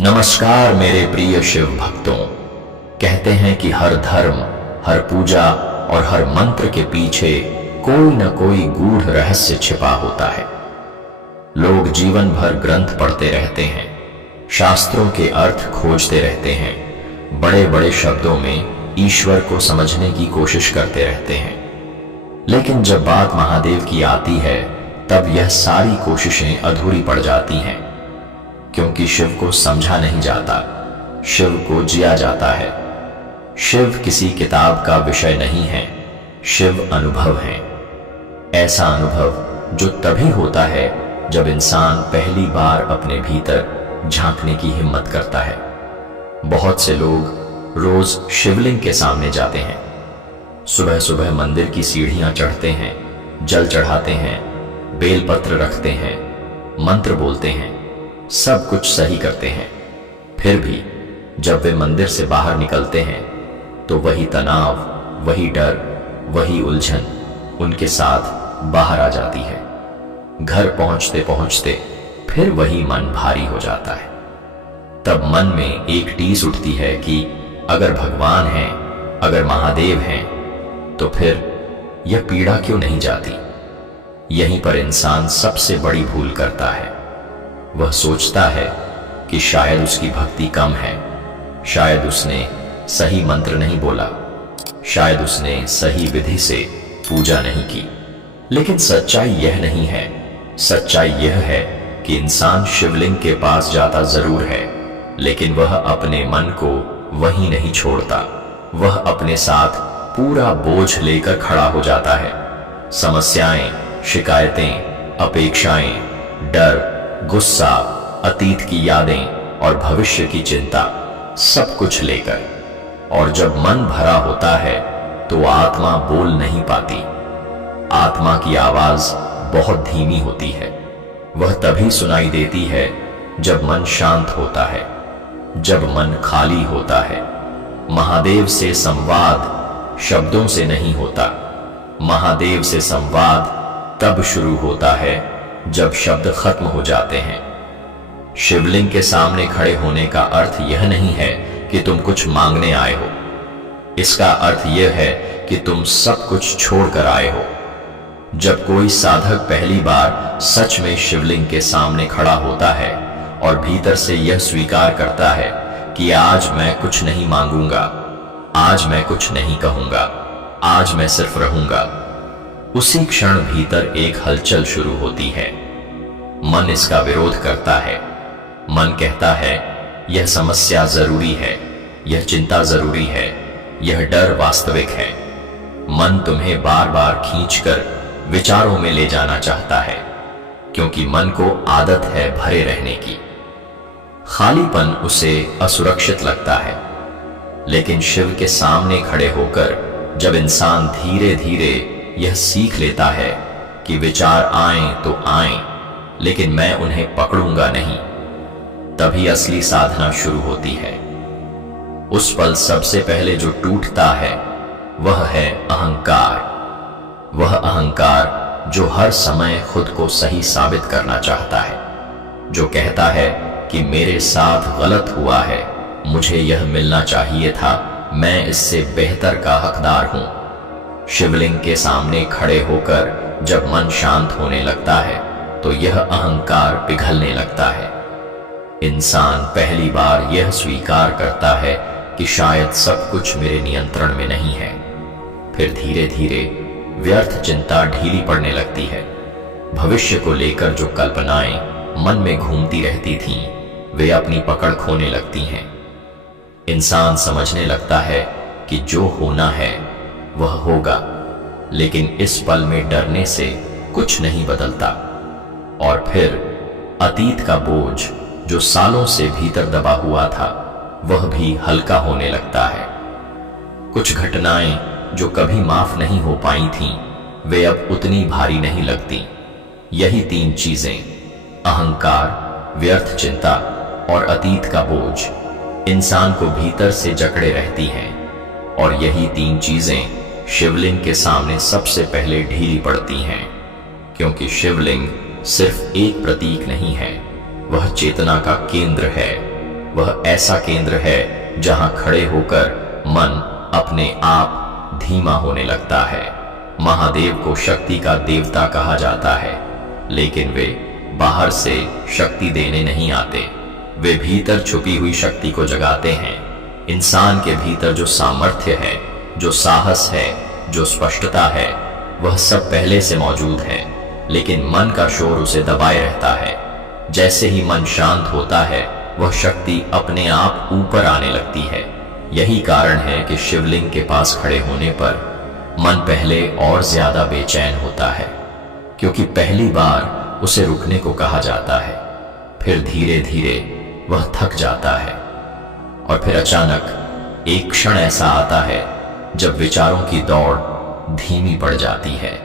नमस्कार मेरे प्रिय शिव भक्तों। कहते हैं कि हर धर्म, हर पूजा और हर मंत्र के पीछे कोई न कोई गूढ़ रहस्य छिपा होता है। लोग जीवन भर ग्रंथ पढ़ते रहते हैं, शास्त्रों के अर्थ खोजते रहते हैं, बड़े बड़े शब्दों में ईश्वर को समझने की कोशिश करते रहते हैं। लेकिन जब बात महादेव की आती है तब यह सारी कोशिशें अधूरी पड़ जाती हैं, क्योंकि शिव को समझा नहीं जाता, शिव को जिया जाता है। शिव किसी किताब का विषय नहीं है, शिव अनुभव है। ऐसा अनुभव जो तभी होता है जब इंसान पहली बार अपने भीतर झांकने की हिम्मत करता है। बहुत से लोग रोज शिवलिंग के सामने जाते हैं, सुबह सुबह मंदिर की सीढ़ियां चढ़ते हैं, जल चढ़ाते हैं, बेलपत्र रखते हैं, मंत्र बोलते हैं, सब कुछ सही करते हैं। फिर भी जब वे मंदिर से बाहर निकलते हैं तो वही तनाव, वही डर, वही उलझन उनके साथ बाहर आ जाती है। घर पहुंचते पहुंचते फिर वही मन भारी हो जाता है। तब मन में एक टीस उठती है कि अगर भगवान हैं, अगर महादेव हैं, तो फिर यह पीड़ा क्यों नहीं जाती। यहीं पर इंसान सबसे बड़ी भूल करता है। वह सोचता है कि शायद उसकी भक्ति कम है, शायद उसने सही मंत्र नहीं बोला, शायद उसने सही विधि से पूजा नहीं की। लेकिन सच्चाई यह नहीं है। सच्चाई यह है कि इंसान शिवलिंग के पास जाता जरूर है, लेकिन वह अपने मन को वहीं नहीं छोड़ता। वह अपने साथ पूरा बोझ लेकर खड़ा हो जाता है। समस्याएं, शिकायतें, अपेक्षाएं, डर, गुस्सा, अतीत की यादें और भविष्य की चिंता, सब कुछ लेकर। और जब मन भरा होता है तो आत्मा बोल नहीं पाती। आत्मा की आवाज बहुत धीमी होती है। वह तभी सुनाई देती है जब मन शांत होता है, जब मन खाली होता है। महादेव से संवाद शब्दों से नहीं होता। महादेव से संवाद तब शुरू होता है जब शब्द खत्म हो जाते हैं। शिवलिंग के सामने खड़े होने का अर्थ यह नहीं है कि तुम कुछ मांगने आए हो। इसका अर्थ यह है कि तुम सब कुछ छोड़कर आए हो। जब कोई साधक पहली बार सच में शिवलिंग के सामने खड़ा होता है और भीतर से यह स्वीकार करता है कि आज मैं कुछ नहीं मांगूंगा, आज मैं कुछ नहीं कहूंगा, आज मैं सिर्फ रहूंगा, उसी क्षण भीतर एक हलचल शुरू होती है। मन इसका विरोध करता है। मन कहता है यह समस्या जरूरी है, यह चिंता जरूरी है, यह डर वास्तविक है। मन तुम्हें बार बार खींचकर विचारों में ले जाना चाहता है, क्योंकि मन को आदत है भरे रहने की। खालीपन उसे असुरक्षित लगता है। लेकिन शिव के सामने खड़े होकर जब इंसान धीरे धीरे यह सीख लेता है कि विचार आएं तो आएं, लेकिन मैं उन्हें पकड़ूंगा नहीं, तभी असली साधना शुरू होती है। उस पल सबसे पहले जो टूटता है वह है अहंकार। वह अहंकार जो हर समय खुद को सही साबित करना चाहता है, जो कहता है कि मेरे साथ गलत हुआ है, मुझे यह मिलना चाहिए था, मैं इससे बेहतर का हकदार हूं। शिवलिंग के सामने खड़े होकर जब मन शांत होने लगता है तो यह अहंकार पिघलने लगता है। इंसान पहली बार यह स्वीकार करता है कि शायद सब कुछ मेरे नियंत्रण में नहीं है। फिर धीरे धीरे व्यर्थ चिंता ढीली पड़ने लगती है। भविष्य को लेकर जो कल्पनाएं मन में घूमती रहती थीं, वे अपनी पकड़ खोने लगती हैं। इंसान समझने लगता है कि जो होना है वह होगा, लेकिन इस पल में डरने से कुछ नहीं बदलता। और फिर अतीत का बोझ जो सालों से भीतर दबा हुआ था, वह भी हल्का होने लगता है। कुछ घटनाएं जो कभी माफ नहीं हो पाई थीं, वे अब उतनी भारी नहीं लगती। यही तीन चीजें, अहंकार, व्यर्थ चिंता और अतीत का बोझ, इंसान को भीतर से जकड़े रहती हैं। और यही तीन चीजें शिवलिंग के सामने सबसे पहले ढीली पड़ती हैं, क्योंकि शिवलिंग सिर्फ एक प्रतीक नहीं है, वह चेतना का केंद्र है। वह ऐसा केंद्र है जहां खड़े होकर मन अपने आप धीमा होने लगता है। महादेव को शक्ति का देवता कहा जाता है, लेकिन वे बाहर से शक्ति देने नहीं आते। वे भीतर छुपी हुई शक्ति को जगाते हैं। इंसान के भीतर जो सामर्थ्य है, जो साहस है, जो स्पष्टता है, वह सब पहले से मौजूद है, लेकिन मन का शोर उसे दबाए रहता है। जैसे ही मन शांत होता है, वह शक्ति अपने आप ऊपर आने लगती है। यही कारण है कि शिवलिंग के पास खड़े होने पर मन पहले और ज्यादा बेचैन होता है, क्योंकि पहली बार उसे रुकने को कहा जाता है। फिर धीरे धीरे वह थक जाता है और फिर अचानक एक क्षण ऐसा आता है जब विचारों की दौड़ धीमी पड़ जाती है,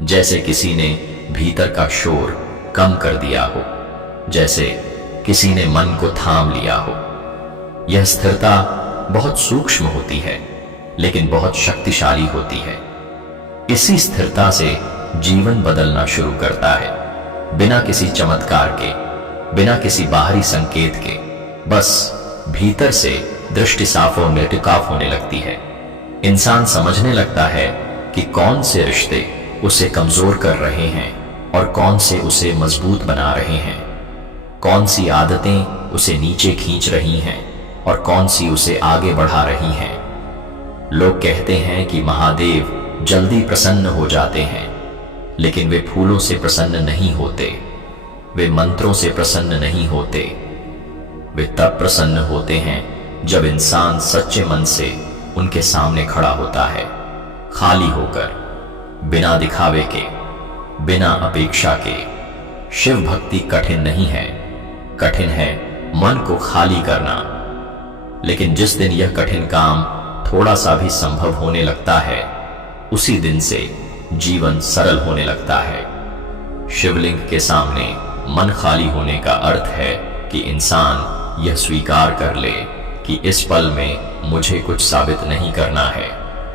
जैसे किसी ने भीतर का शोर कम कर दिया हो, जैसे किसी ने मन को थाम लिया हो। यह स्थिरता बहुत सूक्ष्म होती है, लेकिन बहुत शक्तिशाली होती है। इसी स्थिरता से जीवन बदलना शुरू करता है, बिना किसी चमत्कार के, बिना किसी बाहरी संकेत के। बस भीतर से दृष्टि साफ और निर्विकार होने लगती है। इंसान समझने लगता है कि कौन से रिश्ते उसे कमजोर कर रहे हैं और कौन से उसे मजबूत बना रहे हैं, कौन सी आदतें उसे नीचे खींच रही हैं और कौन सी उसे आगे बढ़ा रही हैं। लोग कहते हैं कि महादेव जल्दी प्रसन्न हो जाते हैं, लेकिन वे फूलों से प्रसन्न नहीं होते, वे मंत्रों से प्रसन्न नहीं होते। वे तब प्रसन्न होते हैं जब इंसान सच्चे मन से उनके सामने खड़ा होता है, खाली होकर, बिना दिखावे के, बिना अपेक्षा के। शिव भक्ति कठिन नहीं है, कठिन है मन को खाली करना। लेकिन जिस दिन यह कठिन काम थोड़ा सा भी संभव होने लगता है, उसी दिन से जीवन सरल होने लगता है। शिवलिंग के सामने मन खाली होने का अर्थ है कि इंसान यह स्वीकार कर ले कि इस पल में मुझे कुछ साबित नहीं करना है,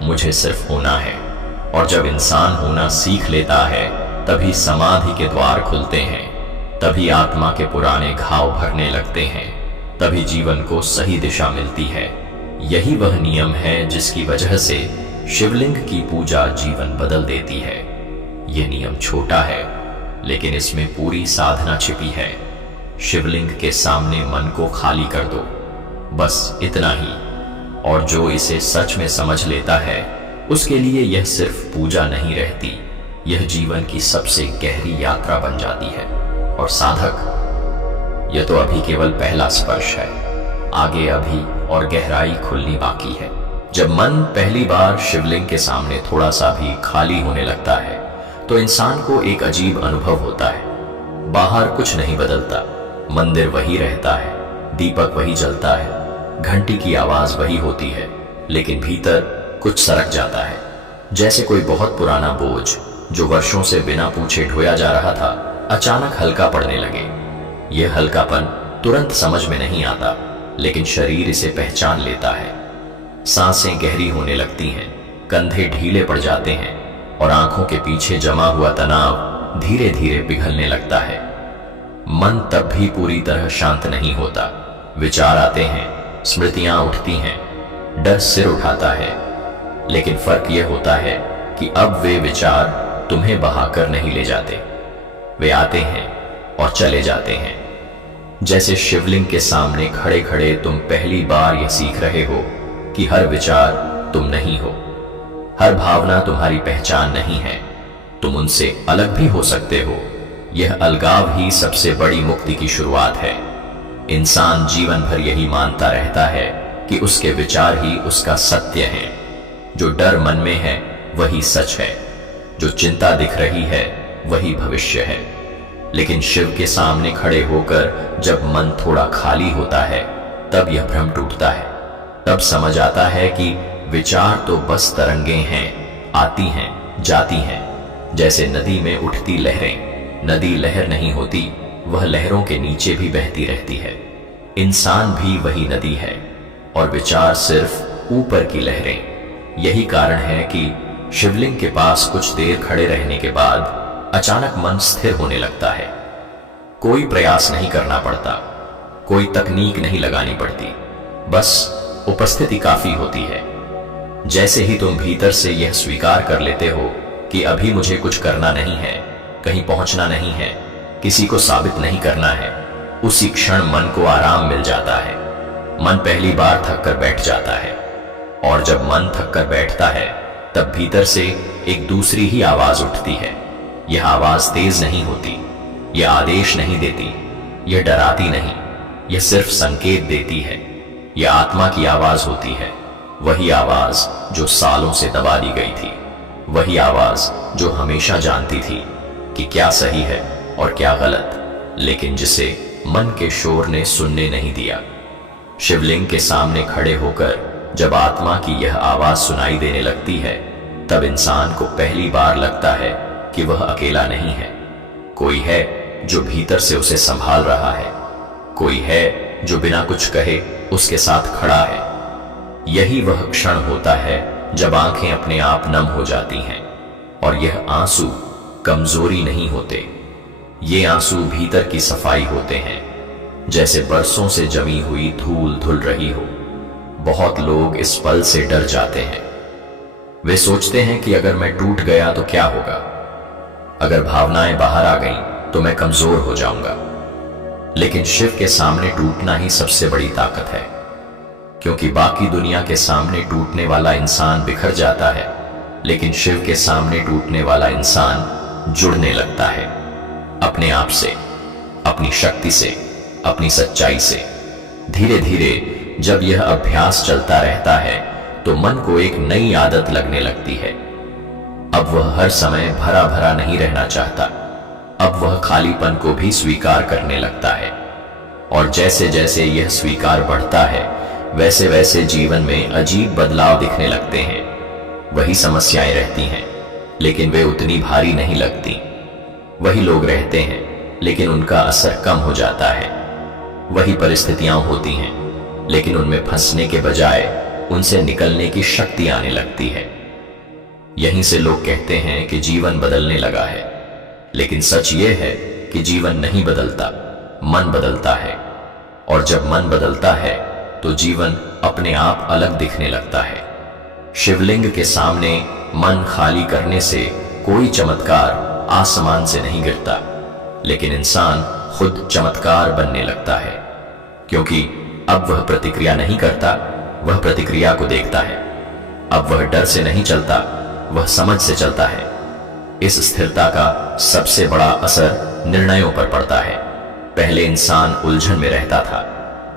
मुझे सिर्फ होना है। और जब इंसान होना सीख लेता है, तभी समाधि के द्वार खुलते हैं, तभी आत्मा के पुराने घाव भरने लगते हैं, तभी जीवन को सही दिशा मिलती है। यही वह नियम है जिसकी वजह से शिवलिंग की पूजा जीवन बदल देती है। यह नियम छोटा है, लेकिन इसमें पूरी साधना छिपी है। शिवलिंग के सामने मन को खाली कर दो, बस इतना ही। और जो इसे सच में समझ लेता है, उसके लिए यह सिर्फ पूजा नहीं रहती, यह जीवन की सबसे गहरी यात्रा बन जाती है। और साधक, यह तो अभी केवल पहला स्पर्श है, आगे अभी और गहराई खुलनी बाकी है। जब मन पहली बार शिवलिंग के सामने थोड़ा सा भी खाली होने लगता है, तो इंसान को एक अजीब अनुभव होता है। बाहर कुछ नहीं बदलता, मंदिर वही रहता है, दीपक वही जलता है, घंटी की आवाज वही होती है, लेकिन भीतर कुछ सरक जाता है। जैसे कोई बहुत पुराना बोझ जो वर्षों से बिना पूछे ढोया जा रहा था, अचानक हल्का पड़ने लगे। यह हल्कापन तुरंत समझ में नहीं आता, लेकिन शरीर इसे पहचान लेता है। सांसें गहरी होने लगती हैं, कंधे ढीले पड़ जाते हैं और आंखों के पीछे जमा हुआ तनाव धीरे धीरे पिघलने लगता है। मन तब भी पूरी तरह शांत नहीं होता। विचार आते हैं, स्मृतियां उठती हैं, डर सिर उठाता है, लेकिन फर्क यह होता है कि अब वे विचार तुम्हें बहाकर नहीं ले जाते। वे आते हैं और चले जाते हैं। जैसे शिवलिंग के सामने खड़े खड़े तुम पहली बार यह सीख रहे हो कि हर विचार तुम नहीं हो, हर भावना तुम्हारी पहचान नहीं है, तुम उनसे अलग भी हो सकते हो। यह अलगाव ही सबसे बड़ी मुक्ति की शुरुआत है। इंसान जीवन भर यही मानता रहता है कि उसके विचार ही उसका सत्य है। जो डर मन में है वही सच है, जो चिंता दिख रही है वही भविष्य है। लेकिन शिव के सामने खड़े होकर जब मन थोड़ा खाली होता है, तब यह भ्रम टूटता है। तब समझ आता है कि विचार तो बस तरंगें हैं, आती हैं, जाती हैं, जैसे नदी में उठती लहरें। नदी लहर नहीं होती, वह लहरों के नीचे भी बहती रहती है। इंसान भी वही नदी है और विचार सिर्फ ऊपर की लहरें। यही कारण है कि शिवलिंग के पास कुछ देर खड़े रहने के बाद अचानक मन स्थिर होने लगता है। कोई प्रयास नहीं करना पड़ता, कोई तकनीक नहीं लगानी पड़ती, बस उपस्थिति काफी होती है। जैसे ही तुम भीतर से यह स्वीकार कर लेते हो कि अभी मुझे कुछ करना नहीं है, कहीं पहुंचना नहीं है, किसी को साबित नहीं करना है, उसी क्षण मन को आराम मिल जाता है। मन पहली बार थक कर बैठ जाता है, और जब मन थक कर बैठता है तब भीतर से एक दूसरी ही आवाज उठती है। यह आवाज तेज नहीं होती, यह आदेश नहीं देती, यह डराती नहीं, यह सिर्फ संकेत देती है। यह आत्मा की आवाज होती है, वही आवाज जो सालों से दबा दी गई थी, वही आवाज जो हमेशा जानती थी कि क्या सही है और क्या गलत, लेकिन जिसे मन के शोर ने सुनने नहीं दिया। शिवलिंग के सामने खड़े होकर जब आत्मा की यह आवाज सुनाई देने लगती है, तब इंसान को पहली बार लगता है कि वह अकेला नहीं है। कोई है जो भीतर से उसे संभाल रहा है, कोई है जो बिना कुछ कहे उसके साथ खड़ा है। यही वह क्षण होता है जब आंखें अपने आप नम हो जाती हैं, और यह आंसू कमजोरी नहीं होते, ये आंसू भीतर की सफाई होते हैं, जैसे बरसों से जमी हुई धूल धुल रही हो। बहुत लोग इस पल से डर जाते हैं। वे सोचते हैं कि अगर मैं टूट गया तो क्या होगा, अगर भावनाएं बाहर आ गईं तो मैं कमजोर हो जाऊंगा। लेकिन शिव के सामने टूटना ही सबसे बड़ी ताकत है, क्योंकि बाकी दुनिया के सामने टूटने वाला इंसान बिखर जाता है, लेकिन शिव के सामने टूटने वाला इंसान जुड़ने लगता है अपने आप से, अपनी शक्ति से, अपनी सच्चाई से। धीरे धीरे जब यह अभ्यास चलता रहता है तो मन को एक नई आदत लगने लगती है। अब वह हर समय भरा भरा नहीं रहना चाहता, अब वह खालीपन को भी स्वीकार करने लगता है। और जैसे जैसे यह स्वीकार बढ़ता है, वैसे वैसे जीवन में अजीब बदलाव दिखने लगते हैं। वही समस्याएं रहती हैं, लेकिन वे उतनी भारी नहीं लगती। वही लोग रहते हैं, लेकिन उनका असर कम हो जाता है। वही परिस्थितियां होती हैं, लेकिन उनमें फंसने के बजाय उनसे निकलने की शक्ति आने लगती है। यहीं से लोग कहते हैं कि जीवन बदलने लगा है, लेकिन सच ये है कि जीवन नहीं बदलता, मन बदलता है। और जब मन बदलता है तो जीवन अपने आप अलग दिखने लगता है। शिवलिंग के सामने मन खाली करने से कोई चमत्कार आसमान से नहीं गिरता, लेकिन इंसान खुद चमत्कार बनने लगता है, क्योंकि अब वह प्रतिक्रिया नहीं करता, वह प्रतिक्रिया को देखता है। अब वह डर से नहीं चलता, वह समझ से चलता है। इस स्थिरता का सबसे बड़ा असर निर्णयों पर पड़ता है। पहले इंसान उलझन में रहता था,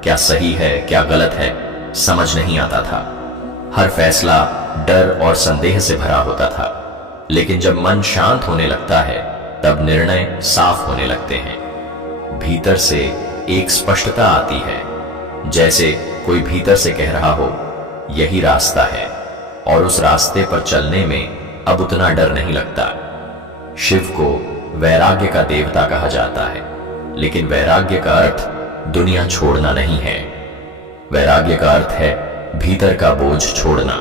क्या सही है क्या गलत है समझ नहीं आता था। हर फैसला डर और संदेह से भरा होता था। लेकिन जब मन शांत होने लगता है, तब निर्णय साफ होने लगते हैं। भीतर से एक स्पष्टता आती है, जैसे कोई भीतर से कह रहा हो यही रास्ता है, और उस रास्ते पर चलने में अब उतना डर नहीं लगता। शिव को वैराग्य का देवता कहा जाता है, लेकिन वैराग्य का अर्थ दुनिया छोड़ना नहीं है। वैराग्य का अर्थ है भीतर का बोझ छोड़ना।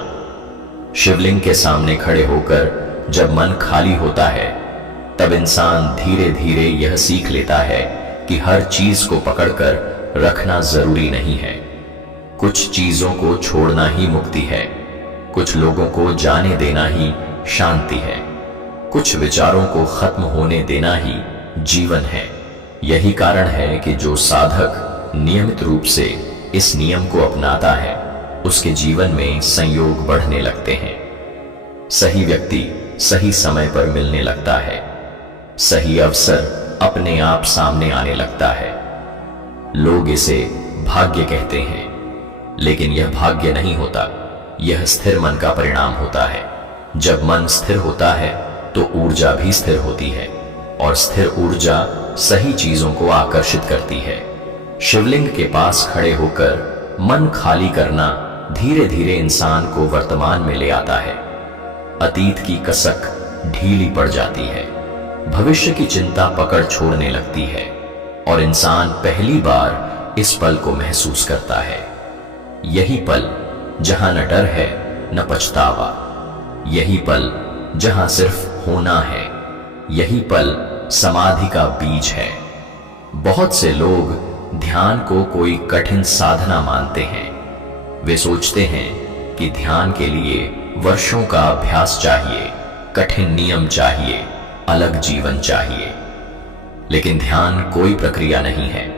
शिवलिंग के सामने खड़े होकर जब मन खाली होता है, तब इंसान धीरे धीरे यह सीख लेता है कि हर चीज को पकड़कर रखना जरूरी नहीं है। कुछ चीजों को छोड़ना ही मुक्ति है, कुछ लोगों को जाने देना ही शांति है, कुछ विचारों को खत्म होने देना ही जीवन है। यही कारण है कि जो साधक नियमित रूप से इस नियम को अपनाता है, उसके जीवन में संयोग बढ़ने लगते हैं। सही व्यक्ति सही समय पर मिलने लगता है, सही अवसर अपने आप सामने आने लगता है। लोग इसे भाग्य कहते हैं, लेकिन यह भाग्य नहीं होता, यह स्थिर मन का परिणाम होता है। जब मन स्थिर होता है तो ऊर्जा भी स्थिर होती है, और स्थिर ऊर्जा सही चीजों को आकर्षित करती है। शिवलिंग के पास खड़े होकर मन खाली करना धीरे धीरे इंसान को वर्तमान में ले आता है। अतीत की कसक ढीली पड़ जाती है, भविष्य की चिंता पकड़ छोड़ने लगती है, और इंसान पहली बार इस पल को महसूस करता है। यही पल जहां न डर है न पछतावा, यही पल जहां सिर्फ होना है, यही पल समाधि का बीज है। बहुत से लोग ध्यान को कोई कठिन साधना मानते हैं। वे सोचते हैं कि ध्यान के लिए वर्षों का अभ्यास चाहिए, कठिन नियम चाहिए, अलग जीवन चाहिए। लेकिन ध्यान कोई प्रक्रिया नहीं है।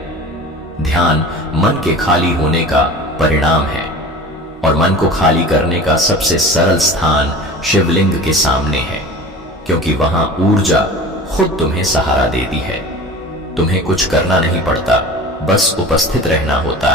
ध्यान मन के खाली होने का परिणाम है, और मन को खाली करने का सबसे सरल स्थान शिवलिंग के सामने है, क्योंकि वहां ऊर्जा खुद तुम्हें सहारा देती है। तुम्हें कुछ करना नहीं पड़ता, बस उपस्थित रहना होता है।